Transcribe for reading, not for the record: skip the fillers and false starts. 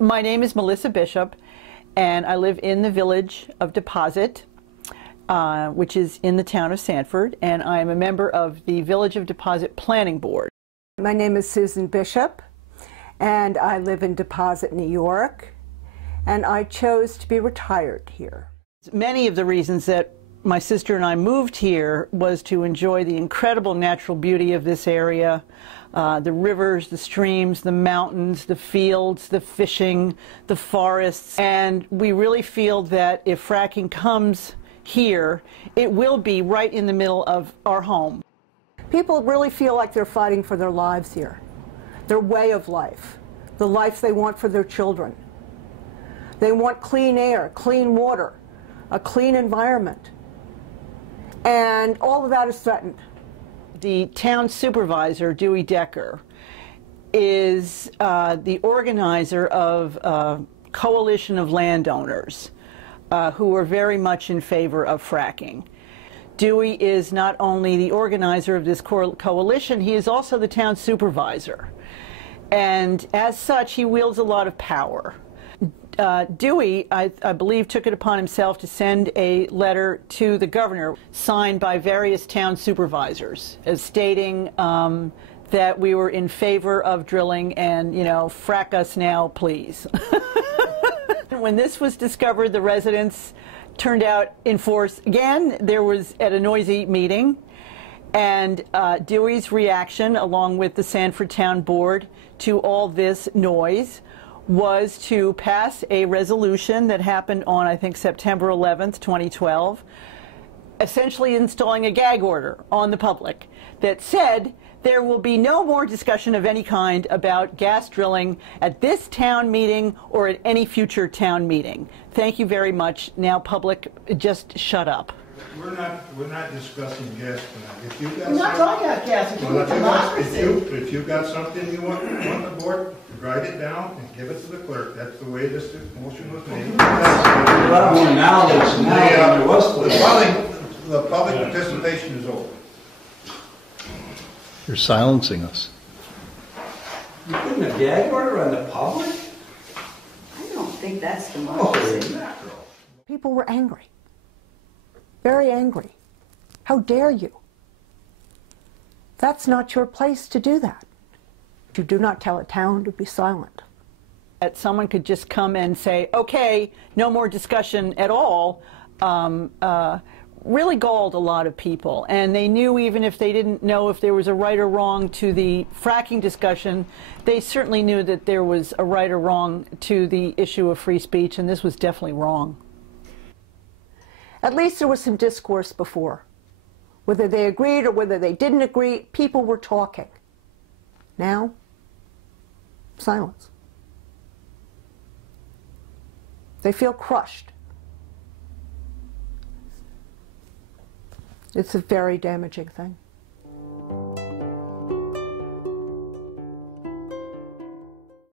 My name is Melissa Bishop, and I live in the village of Deposit, which is in the town of Sanford, and I am a member of the Village of Deposit Planning Board. My name is Susan Bishop, and I live in Deposit, New York, and I chose to be retired here. Many of the reasons that my sister and I moved here was to enjoy the incredible natural beauty of this area, the rivers, the streams, the mountains, the fields, the fishing, the forests, and we really feel that if fracking comes here, it will be right in the middle of our home. People really feel like they're fighting for their lives here, their way of life, the life they want for their children. They want clean air, clean water, a clean environment. And all of that is threatened. The town supervisor, Dewey Decker, is the organizer of a coalition of landowners who are very much in favor of fracking. Dewey is not only the organizer of this coalition, he is also the town supervisor. And as such, he wields a lot of power. Dewey, I believe, took it upon himself to send a letter to the governor signed by various town supervisors as stating that we were in favor of drilling and, you know, frack us now, please. When this was discovered, the residents turned out in force again. There was at a noisy meeting, and Dewey's reaction, along with the Sanford Town Board, to all this noise was to pass a resolution that happened on, I think, September 11th, 2012, essentially installing a gag order on the public that said there will be no more discussion of any kind about gas drilling at this town meeting or at any future town meeting. Thank you very much. Now, public, just shut up. We're not discussing gas tonight. If you got We're not talking about gas. if you got something you want the board, write it down and give it to the clerk. That's the way this motion was made. The public participation is over. You're silencing us. You're putting a gag order on the public? I don't think that's democracy. People were angry, very angry. How dare you? That's not your place to do that. You do not tell a town to be silent. That someone could just come and say, okay, no more discussion at all, really galled a lot of people. And they knew, even if they didn't know if there was a right or wrong to the fracking discussion, they certainly knew that there was a right or wrong to the issue of free speech, and this was definitely wrong. At least there was some discourse before. Whether they agreed or whether they didn't agree, people were talking. Now, silence. They feel crushed. It's a very damaging thing.